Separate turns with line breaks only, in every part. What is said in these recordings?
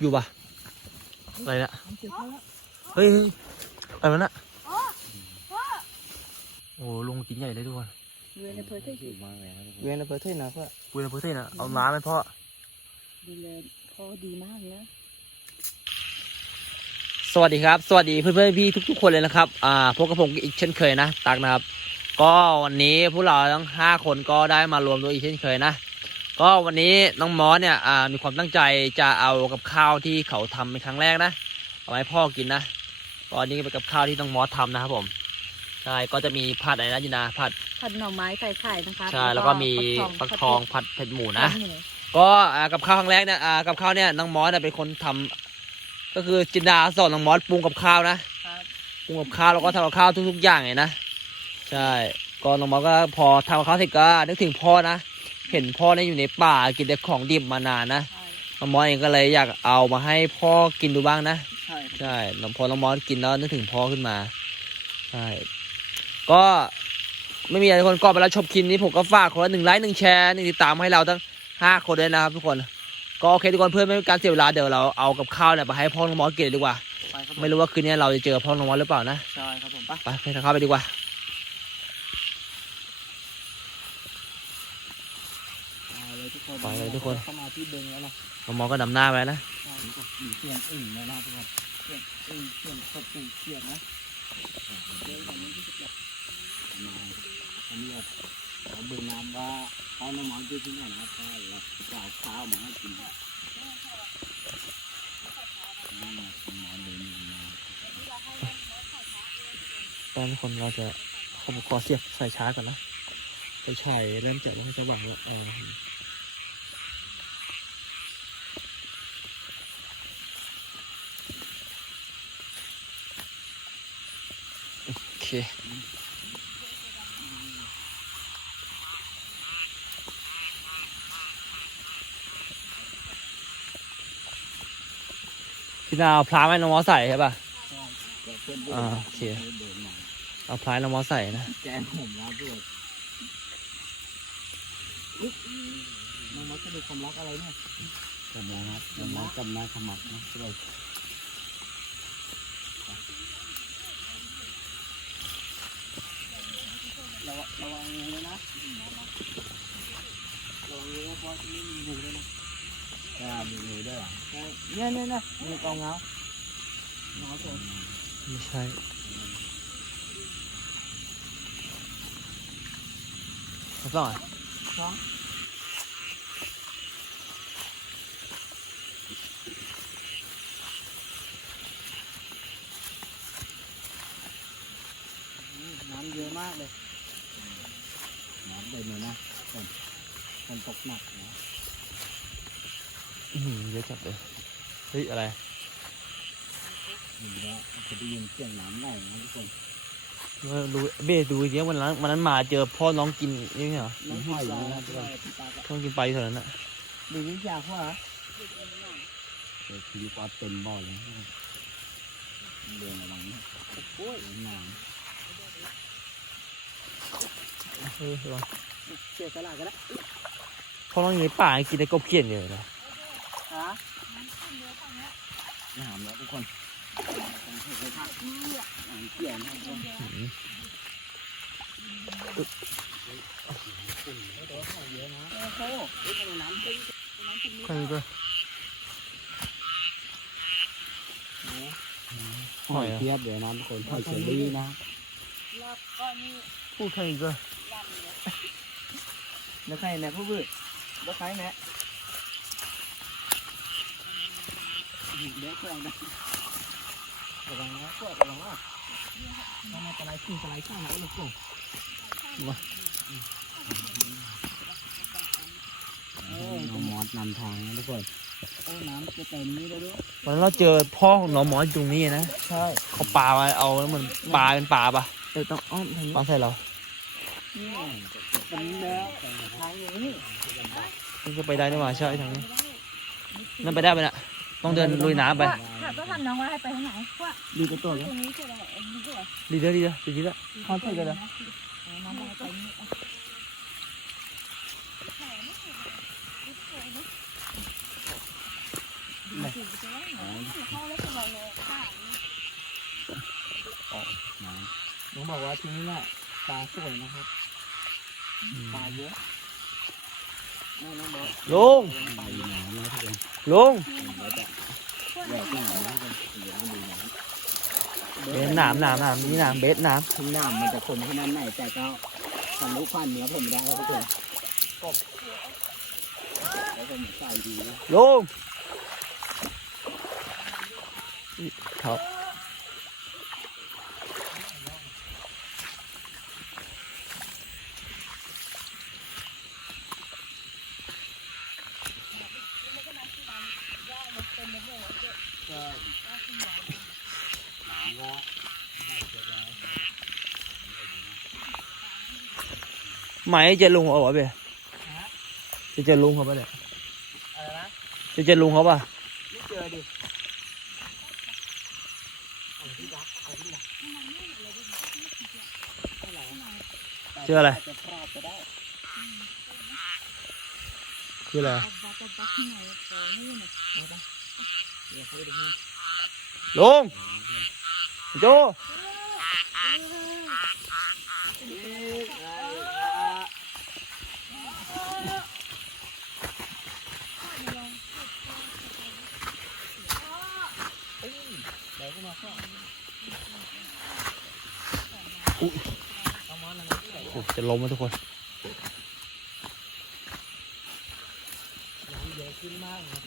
อยู่ปะอะไรนะ
น้ำเกี่ยวข้าวแล้ว
เฮ้ยเฮ้ยอะไรวะน่ะโอ้ลุงกินใหญ่เลยทุกคน
เวียนในเพอร์เทส
มากเลยครับทุกคน
เวียนในเพอร์เทสนะเพื่อ
ปุยนะเพื่อนนะเอาม้าไหมพ่อ
ดูแลพ่อดีมากเลยนะ
สวัสดีครับ สวัสดีเพื่อนเพื่อนๆพี่ทุก ๆ คนเลยนะครับ อ่าพบกับผมอีกเช่นเคยนะตักนะครับ ก็วันนี้พวกเราทั้งห้าคนก็ได้มารวมตัวอีกเช่นเคยนะ ก็วันนี้น้องมอสเนี่ยอ่ามีความตั้งใจจะเอากับข้าวที่เขาทำเป็นครั้งแรกนะเอาไว้พ่อกินนะก็อันนี้เป็นกับข้าวที่น้องมอสทำนะครับผมใช่ก็จะมีผัดอะไรนะจินาผัด
ผัดหน่อไม้ใส่ไข่นะคะ
ใช่แล้วก็มีฟักทอง
ผัด
ผัดเผ็ดหมู
เผ็ด
นะ
ผัดหมู
ก็อ่ากับข้าวครั้งแรกเนี่ยอ่ากับข้าวเนี่ยน้องมอสเนี่ยเป็นคนทำก็คือจินดาสอนน้องมอสปรุงกับข้าวนะครับปรุงกับข้าวแล้วก็ทำกับข้าวทุกๆอย่างเลยนะใช่ก็น้องมอสก็พอทำกับข้าวเสร็จก็นึกถึงพ่อนะ เห็นพ่อเนี่ยอยู่ในป่ากินแต่ของดิบมานานนะ
ใช่
น้องมอสเองก็เลยอยากเอามาให้พ่อกินดูบ้างนะ
ใช่ครับ
ใช่น้องพอน้องมอสกินแล้วนึกถึงพ่อขึ้นมา ใช่ ก็ไม่มีอะไรทุกคนก็ไปแล้วชมคลิปนี้ผมก็ฝากคนละหนึ่งไลค์หนึ่งแชร์หนึ่งติดตามให้เราทั้งห้าคนด้วยนะครับทุกคน ก็โอเคทุกคนเพื่อไม่เป็นการเสียเวลาเดี๋ยวเราเอากับข้าวเนี่ยไปให้พ่อน้องมอสกินเลยดีกว่า
ไปครับ
ไม่รู้ว่าคืนนี้เราจะเจอพ่อน้องมอสหรือเปล่านะ
ใช่ครับผมไป
ไปไปทานข้าวไปดีกว่า
เลยทุกคน
ไปเลยทุ กคน
เข้ามาที่เบิงแล้วนะ
น้องมอสก็นำหน้าไปนะ
ใช่มีเสียงอึ่งแล้วนะทุกคนเสียงอึ่งเสียงตบปูเสียงนะเดินแบบนี้ที่สุดแล้ว
มาอันนี้ครับเขาเบิ่งน้ำว่าเขาน้ำมันอยู่ที่ไหนนะครับใช่แล้วจะเอาข้าวมาให้กินครับนั่นนะคุณหมอเดินอยู่นะ
ตอนคนเราจะขอขอเสียบใส่ช้าก่อนนะไฟฉายเริ่มจะไม่สว่างแล้วเอาโเคพี่นาเอาพลาไหมน้องมอสใส่ใช่ป่ะ
แต่เพื่อน
อ่าโอเค
เดินมา
เอาพลายน้องมอสใส่นะ
แกงผมนะด้วย
มันมักจะดูความรักอะไรเนี่ย
กำลังครับกำลังกำลังขมักนะด้วย
ระวังระวังงูเลยนะระวังงูนะเพราะที่นี่มีงูด้วยนะ
ก็มีมือด้วยเหรอ
ใช่เนี่ยเนี่ยเนี่ยงูกองเงาเงาสวย
ไม่ใช่ไม่ต้องอะ
สองอืมน้ำเยอะมากเลย
น้ำเดินเลยนะฝนฝนตกหนักนะ
อื้อหือเยอะ จัดเลยเฮ้ยอะไร
นี่แล้วจะได้ยินเสียงน้ำไหลนะทุกคน
ไม่รู้เบ้ดูเยอะวันนั้นวันนั้นมาเจอพ่อน้องกินนี่ไม่ใช่เหรอ
น้องหอยนะด้วยพี่ตาก็
ต้องกินไปลาอยู่แถวนั้นน่ะ
ดูวิทยาพ่อเหรอ
เจอชีวิตว่าเต็มบ่อเลยนะเดินระวังนะ
โอ้ย
น้
เออระวัง
เสียสละกันแล้ว
พ่อน้องอยู่ในป่ากินแต่กบเขียนอยู่เลยนะ
ฮะำ
น้ำแล้วทุกคนผมเคยไปพักอ่านเกี่ยวนะทุกคน
อื้อหือ
โอ้โหเฮ้ยทำไมน้ำตึ้ง
ใครก็หอยอะ
เทียบเดี๋ยวนะทุกคนหอยเชอรี่นะ
รอบก้อนนี้
พูดใครก็
แล้วใครเนี่ยผู้บืดแล้วใครเนี่ย เดี๋ยวเครื่องนะระวังนะพวกระวังว่าทำไมตะไลขึ้นตะไลข้างแล้วลูกกูเออ
น้องมอสนำทางนะทุกคน
โอ้น้ำจะเต็มนี้เลยด้วย
วันเราเจอพ่อของน้องมอสอยู่ตรงนี้นะ
ใช่
เขาปลามาเอาแล้วมันปลาเป็นปลาปะ
เดี๋ยวต้องอ้อมทางนี้
ปลาใส่เรา
นี่ตรงนี้แล้วทางนี้
มันก็ไปได้นี่หว่าใช่ทางนี้นั่นไปได้ไหมน่ะ ต้องเดินลุยน้ำไป
ค่ะก็ถามน้องว่าให้ไปทางไหนว่า
ดูกระตัว
ต
แล้ว
รงนี้ใช่ไหมอันนี้ด้วย
ดีเด้อดีเด้อดีเด้อ
คอนเทนต์กันเลย
น้องบอกไปนี่
น
เขาแล้วจะบอกเลยค่ะ
น้องบอกว่าที่นี่แหละปลาสวยนะครับปลาเยอะแม่น้องบอก
ลุง
ไปอยู่ไหนนะทุกคน
ลุง
เราจะแหวกหน้านะทุกคนเดี๋ยวให้ดูหนะ
เบสหนามหนามหนามนี่หนามเบสหนาม
ถึงหน้ามันจะคมขนาดไหนแต่ก็ทำลูกฟันเนื้อผมไม่ได้ครับทุกคนกบแล้วผมใส่ดีนะ
ลุงเขา
ก็หนาก็ ไม่จะได้
ไหมเจอลุงเขาเหรอเบสจะเจอลุงเขาปะเนี่ย
อะไรนะ
จะเจอลุงเขาปะ
ไม่เจอดิเอาที่รักเอาที่รัก
เจออะไร
จะพลาดก็ได้
คืออะไร
บัตรบัตรที่ไหนโอ้ยนี่
เดี๋ยวเขาไปดูให้
ลุง โจ
เดี๋ยวก็มาเข้าเอามาหน่อยที่ไหน
โอ้จะล้มแล้วทุกคน
น้ำเยอะขึ้นมากนะ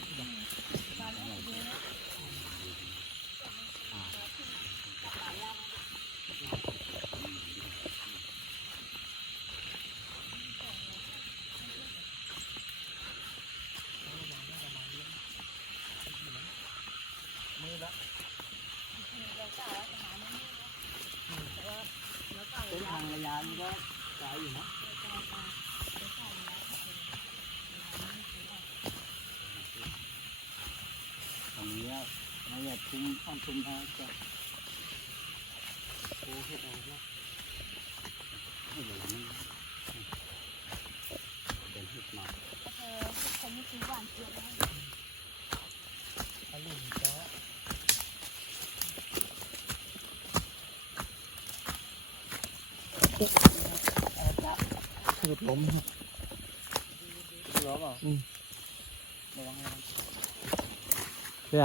เส้นทางระยะนี้ก็ไกลอยู่นะ
ตรงนี้เราอยาก ทุ่มข้ามทุ่มให้ก็
โอ้เห็ดออกแล้ว
ให้เหลือนี่เป็นหิดมา
เออผมไม่ซื้อหวานเจี๊ยบนะ
อลุ่มจ้อ
หลุดล้ม
ดูแล้วเปล่า
อืม
ระวังระวัง
เพื่อ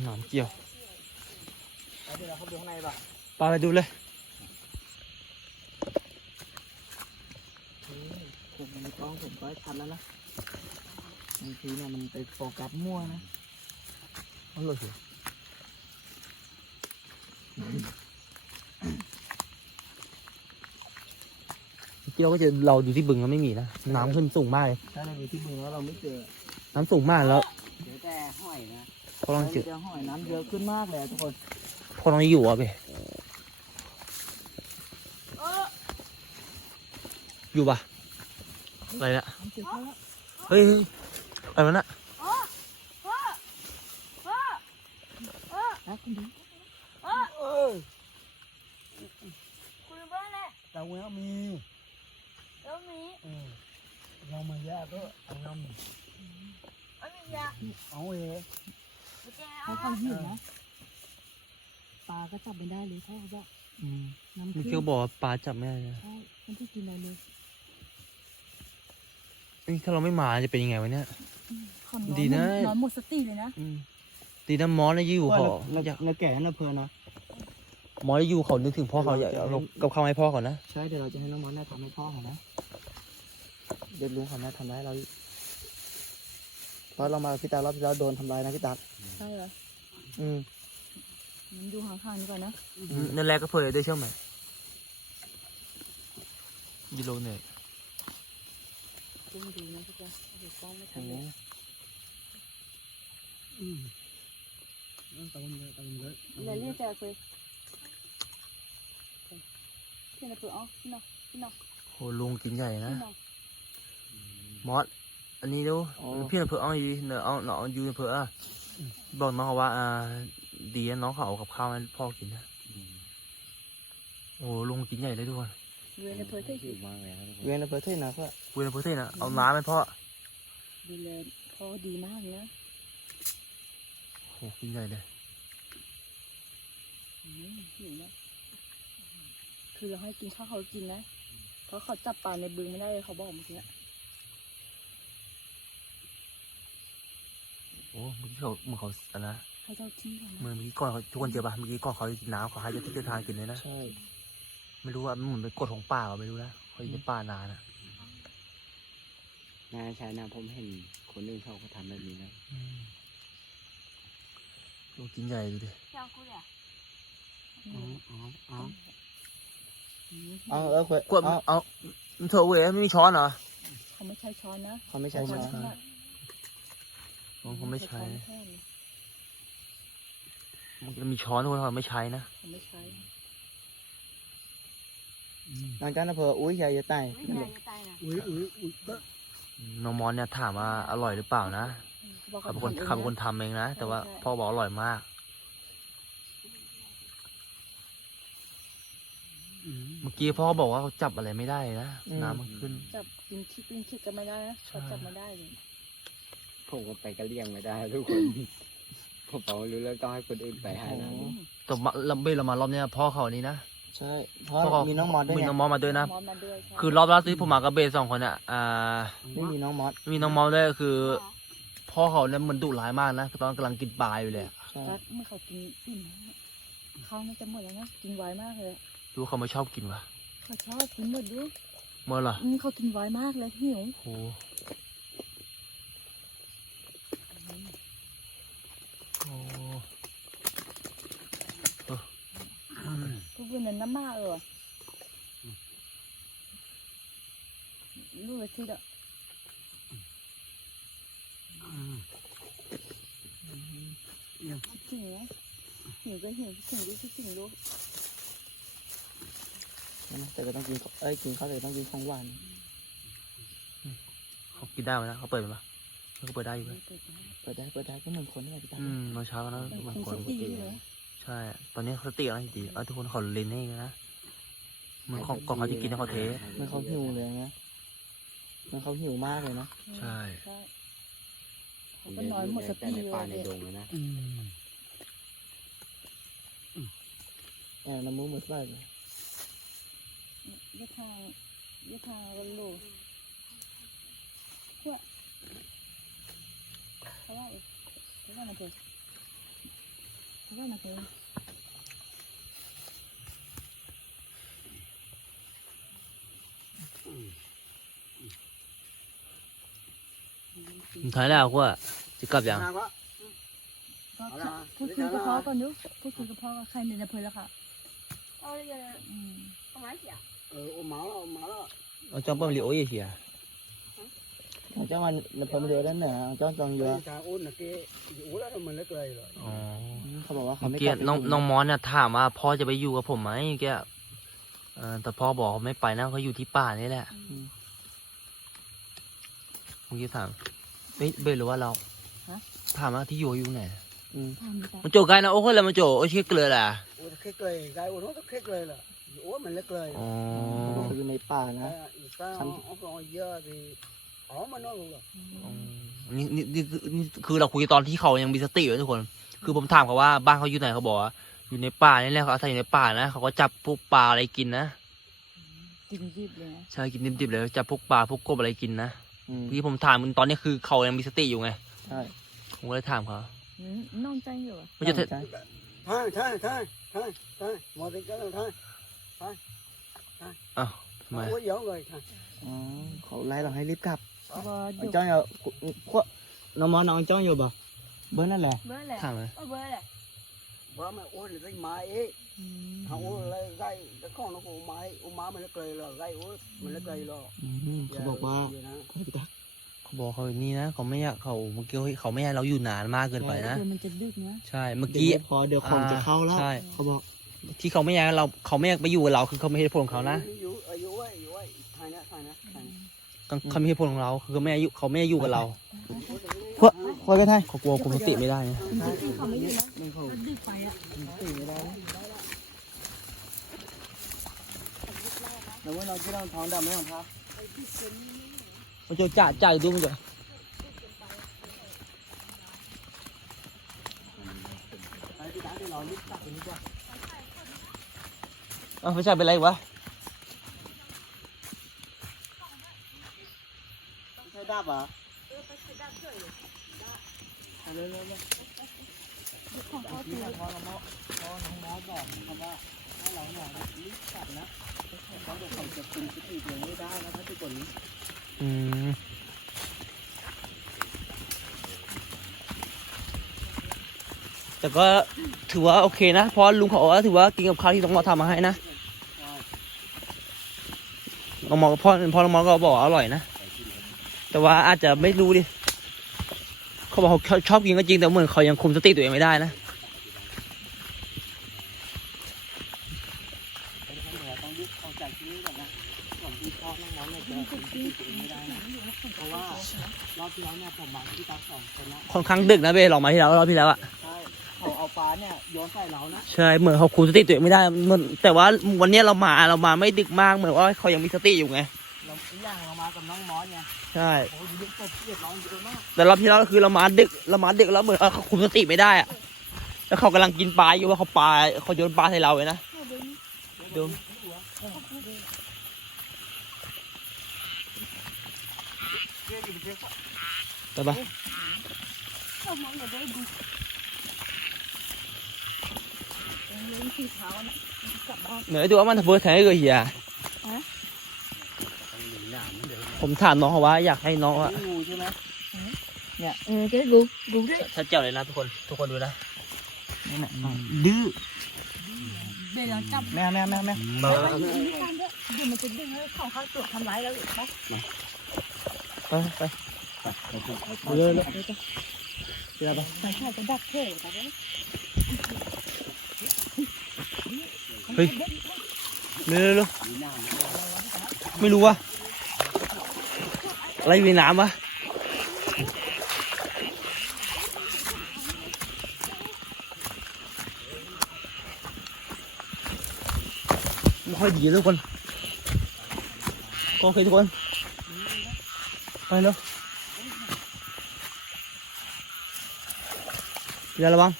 หนามเกี่ยว
เอาเดี๋ยวเราเข้าไปข้างในป่ะ
ปาไปดูเลย
นี่ผมในกล้องผมก็ชัดแล้วนะบางทีเนี่ยมันไปโฟกัสมั่วนะ
มันหลุดอยู่เมื่อกี้เราก็เจอเราดูที่บึงแล้วไม่มีนะ น้ำขึ้นสูงมากเลย
ถ้าเราดูที่มือแล้วเราไม่เจอ
น้ำสูงมากแล้ว
เดี๋ยวแต่ห้อยนะ
พอลองเจอ
เจอหอยน้ำเยอะขึ้นมากเลยอะทุกคน
พอลองอยู่อะเบอยู่ปะอะไรนะ
ผมซื้อเขาแล้ว
เฮ้ยเฮ้ยอะไรวะน่ะ
นะคุณดู
เออคุณเบิ้ลเลย
แต่เวลามี
แล้วมี
เออเรามาแยกก็เอาน้
อันนี้ยาำ
เอาเอง
แก
เขาเขาหิวนะปลาก็จับไม่ได้ เลยพ่อเขาบอก
อืม
น้ำ
เมื่อ
ขึ้
กี้
น
เขาบอกว่าปลาจับไม่ได้นะ
ใช่มันที่กินอะไรเลย
นี่ถ้าเราไม่มาจะเป็นยังไงวะเนี่ย
เขานอน
ดีนะ
นอนหมดสติเลยนะ
อืมตีน้ำมอสนะอยู่เขา
เรา
อยาก
เราแก่นะเพลินนะ
มอสอยู่เขานึกถึงพ่อเขาอยากเอากับข้าวให้พ่อก่อนนะ
ใช่ เดี๋ยวเราจะให้น้องมันได้ทำให้พ่อเขานะ เดี๋ยวลุงเขาแม่ทำร้ายเราอีกเพราะเรามาพี่ตารอบที่แล้วโดนทำร้ายนะพี่ตา
ใช่เหรอ
อืม
มันอยู่ห่างๆนี่ก่อนนะ
นั่นแหละก็เผยได้ใช่ไหมยีโรเนี่ย
จุ่มดูนะทุกคนโอ้โหกล้องไม่ทั
โอ้
น
โห
เลย
อืมตะวันเยอะตะวันเยอะ
แล้วเรียกจะเคยพี่นะเพื่ออ๋อพี่น้องพี่น้อง
โหลุงกินใหญ่นะ
พี่น้อง
มอสอันนี้ดูพี่น่ะเผื่อเอาอยู่เนอะเอาเนาะอยู่เผื่ออะบอกน้องเขาว่าอ่า ดีนะน้องเขาเอากับข้าวให้พ่อกินนะโอ้ลุงกินใหญ่เลยทุกคน
เวลาเพอเท่
ชื่อมากเลยนะทุกคน
เวียนเปิดเท่นะเพื่อ
คุยในพื้นที่นะเอาน้ำไหมพ่อ
ดูแลพ่อดีมากเลยนะ
โอ้กินใหญ่เลย
อืมหิวนะคือเราให้กินข้าวเขากินนะเพราะเขาจับปลาในบึงไม่ได้เลยเขาบอกเมื่อกี้
โอ้เมื่อกี้เขาเมื่อเขาอันนะ
ให้เจ้าที่ก่อน
เมื่
นะ
อกี้ก่อนเขาทุกคนเจอปะเมื่อกี้ก่อนเขาจะกินน้ำเขาให้เจะที่จะทานกินเลยนะ
ใช่
ไม่รู้ว่ามันเหมือนเป็นกฎของป่าเปล่าไม่รู้นะเขาอยู่ในป่านานอะ
น่าใช่นะผมเห็นคนอื่นเขาก็ทำแบบนี้นะ
อืมโอ้กินใหญ่ดูดิ
เจ้ากูเลย
อืม
อ๋ออ๋อ
อืม
เอาเออคุย
กด
เอา
เอามันเถอะเว้ยไม่มีช้อนเหรอ
เขาไม่ใช้ช้อนนะ
เขาไม่ใช่
โอ้
ช้อน
ใช่อ๋อเขาไม่ใช้
แค่นี้
มันจะมีช้อนทุกคนเขาไม่ใช้นะ
เขาไม่ใช้
หลังจากนั้นเพออุ้ยใหญ่จะตาย
ไม่
นั่น
ใช่
แหละ
จะตายนะ
อุ้ยอุ้ยอุ้ยก็
น้องมอนเนี่ยถามว่าอร่อยหรือเปล่านะ
บอก
เขาเป็นคน
ทำองะ
เขาเป็นคนทำเองนะ แต่ว่า
ใช่
พ่อบอกอร่อยมาก เมื่อกี้พ่อบอกว่าเขาจับอะไรไม่ได้นะ น้ำมันขึ้น
จับกินคิดกินคิดกันไม่ได้นะเขาจับไม่ได้เลย
ผมก็ไปกระเลี่ยงไม่ได้ทุกคน ผมบอกว่ารู้แล้วต้องให้คนอื่นไปให้นะ
อ๋อ
แต่มาลำเบ้เรามารอบเนี้ยพ่อเขานี่นะ
ใช่เพราะ
พ่อเขา
มีน้องมอสด้วย
มี
ไง
น้องมอสมาด้วยนะ
มอนมาด้วยใช่
คือรอบล่าสุดที่ผมมากับเบสสองคนอะอ่า
ไม่มีน้องมอส
มีน้องมอสด้วยคือ พ่อเขาเนี่ยมันดุร้ายมากนะตอนกำลังกินปลาอยู่เลยอะ
ใช่
ก็เมื่อเขากินอิ่มนะข้าวน่าจะหมดแล้วนะกินไวมากเลย
ดูเขาไม่ชอบกินวะ
เขาชอบกินหมดด้วย
เมื่อเหรอ
อืมเขากินไวมากเลยหิว
โอ้โหเอออืม
ทุกวันนั้นน้ำมาเออ รู้เลยที่เด้อคิดถึงนะหิวก็หิวคิดถึงด้วยคิดถึงลูก
แต่ก็ต้องกินเอ้ยกินข้าวแต่ต้องกินของหวาน
เขากินได้ไหมนะเขาเปิดไหมปะเขาก็เปิดได้อยู่เลย
เปิดได้เปิดได้ก็เหมือนคนนี่แหละพี่ตา
อืมตอนเช้านะ
เป็น
บาง
คน
คน
สติ
ใช่ ตอนนี้เขาสติแล้วดีเอาทุกคนเขาเล่นให้กันนะเหมือนของก่อนเขาจะกินเขาเท
เหมันเขาหิวเลยนะเห มันเขาหิวมากเลยนะ
ใช่
ใช่เขาก็นอนหมดส
แต่
ติ
ใน
เล
ป่าใน
ย
ดงเลยนะ
แอบน้ำมูกเหมือนไส้เลย
ยะทางยะทางวันลูกเพื่อเขาว่าอีกเขาว่ามาเถอะเขาว่ามาเถอะ
สุดท้ายแล้วก็จะกลับยัง
ก็พูดคุยกับพ่อก่อนดูพูดคุยกับพ่อกับใครในอำเภอแล้วค่ะ
เอาเลย
อืม
เอาไม้เสีย
เออโอ้หมาแล้วหมาแล้ว
เอาจ้องเปิ้ลลิโอ้ยเฮีย
หลังจากมันเพอมาเดือด้านเหนือจ้องจองเยอะ
ทางอ้นนะเก้อู้แล้วมันเล็กเลยเหรอ
อ๋อ
เขาบอกว่าเขา
เมื่อ
ไม่
กี้
กลับไป
น้อง
กิ
น้องมอสเนี่ยถามว่าพ่อจะไปอยู่กับผมไหมเมื่อกี้เออแต่พ่อบอกเขาไม่ไปนะเขาอยู่ที่ป่านี่แหละเมื่อกี้ถาม เฮ้ยเบลหรือว่าเราถามว่าที่อยู่อยู่ไหน
อืม
ทำดีจ้ะ
มันโจกกันนะโอ้คนละมันโจโอ้เชื่อเกลือแหละ
โอ้เล็กเลยไก่โอ้ nó rất khét เลยล่ะโอ้มันเล็กเลย
อ๋อ
เขาอยู่ในป่านะ
sao ông còn giờ thì khó mà nói luôn rồi
อ๋อนี่นี่นี่นี่คือเราคุยตอนที่เขายังมีสติอยู่ทุกคน คือผมถามเขาว่าบ้านเขาอยู่ไหนเขาบอกว่าอยู่ในป่านี่แหละเขาอาศัยอยู่ในป่านะเขาก็จับพวกปลาอะไรกินนะ
กินรีบเลยนะ
ใช่กินดิบๆเลยจับพวกปลาพวกกบอะไรกินนะ
อืม
ที่ผมถามมึงตอนนี้คือเขายังมีสติอยู่ไง
ใช่
ผมก็เลยถามเขา
อืมน้องใจอยู่อะ
ไม่จะ
ใช่
thôi thôi thôi thôi thôi một tiếng cái rồi thôi
อ้าวทำไม
không có giỡn rồi thôi
อ๋อเขาไล่เราให้รีบกลับ
เพราะว่าเดี๋ยว
จ้องอยู่ขวน้องมอสน้องจ้องอยู่บ่เบอร์นั่นแหละ
เบอร์เลย
ถามเลย
เอาเบอร์เลย
bữa mà ôi là cái máy ấy
อืม
thằng ôi là gây cái con nó của máy ôi má mình nó cười là gây ôi mình nó cười là
อืมเขาบอกว่า
vậy đó
พี่ตา
เขาบอกเขาอย่างนี้นะเขาไม่อยากเขาเมื่อกี้เขาไม่ให้เราอยู่นานมากเกินไปนะ
เดี๋ยวมันจะดึกนะ
ใช่เมื่อ
เดี๋ยว
กี้
ไม่พอเดี๋ยวของจะเข้าแล้ว
ใช่
เขาบอก
ที่เขาไม่อยากให้เราเขาไม่อยากไปอยู่กับเราคือเขาไม่ให้ผลของเขานะ
ví dụ ở dụ ấy dụ ấy thay nhá thay nhá thay nhá
เขาไม่ให้ผลของเราคือเขาไม่ให้อยู่เขาไม่ให้อยู่กับเรา
ขวขวกันไทย
เขากลัวคุมสติไม่ได้ไง
จริงๆเขาไม่อยู่นะ
ไม่เขา
มันดึก ไปอะ
ตีไม่ได้แล้วว่าเราที่เราท้องดำไม่ของพระ
มันจะจ่าจ่ายดูมันจะ
ไปพี่ตาเดี๋ยวเรารีบกลับไปนี่จ้ะ
เอ้าไม่ใช่เป็นไรวะ
ไม่ใช่ดาบเหรอเอาเร็วเร็วเร็วที่พอเราพอพอน้องน้องบอกนะครับว่าถ้า เราเนี่ยรีบกลับนะเขาจะเขาจะคุมสติตัวเองไม่ได้นะถ้าทุกคนนี้
อืมแต่ก็ถือว่าโอเคนะ เพราะลุงเขาว่าถือว่ากินกับข้าวที่น้องมอทำมาให้นะน้องมอพ่อพ่อน้องมอก็บอกอร่อยนะ แต่ว่าอาจจะไม่รู้ดิ เขาบอกเขาชอบกินก็จริงแต่เหมือนเขายังคุมสติตัวเองไม่ได้นะ
เราต้องรีบออกจากที่นี่ก่อนนะก่อนที่พ่อน้องๆเนี่ยจะคุมสติตัวเองไม่ได้นะเพราะว่ารอบที่แล้วเนี่ยผมมาที่ตาสอง คนนะ
ค่อนข้างดึกนะเบ้ลองมาที่แล้วรอบที่แล้วอะ
ใช่เขาเอาปลาเนี่ยโยนใส่เรานะ
ใช่เหมือนเขาคุมสติตัวเองไม่ได้เหมือนแต่ว่าวันเนี้ยเรามาเรามาไม่ดึกมากเหมือนว่าเขายังมีสติอยู่ไง
เราอีกอย่างเรามากับน้องมอสไง
ใช่
โอ้ยเด็กตบเกลียดร้องเยอะมาก
แต่รอบที่แล้วก็คือเรามาดึกเรามาดึกแล้วเหมือนเออเขาคุมสติไม่ได้อะแล้วเขากำลังกินปลาอยู่ว่าเขาปลาเขาโยนปลาใส่เราเลยนะดู
เชื่ออยู่เชื่อ
แต่ปะ
เอามาอย่าได้ดูเล่นสีเท้านะกลับบ้าน
เหนือดูว่ามันทำเพื่อแทนให้เกิดเหี้ยผมถามน้องเขาว่าอยากให้น้องว่า
งูใช่ไหม
เออจะดูดูด้วย
ชัดเจ๋วเลยนะทุกคน ทุกคนดูนะ
นี่แหละดื้อ
เดี๋ยวเราจับ
แม่แม่แม่แม่
มา
ไปอยู่ด้วยกันด้วยเดี๋ยวมันจะดึงให้ของข้างตัวทำร้ายเราอีกไหม
ไปไปเร็วเร็ว
เดี๋ยวไป
ใช่ใช่จะดับเท่ไปเลย
เฮ้ยเร็วเร็วไม่รู้ว่าอะไรอยู่ในน้ำวะไม่ค่อยดีทุกคนโอเคทุกคน ไปเร็ว อย่าระวัง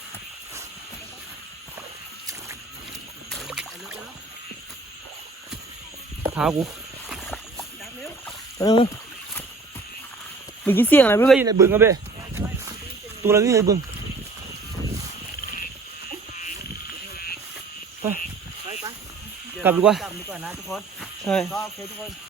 เท้ากูเออเมื่อกี้เสียงอะไรไม่รู้อยู่ในบึงอะเบ้ตัวอะไรวิ่งในบึง
ไปไป
กลับดีกว่า
กลับดีกว่านะทุกคน
ใช่
ก็โอเคทุกคน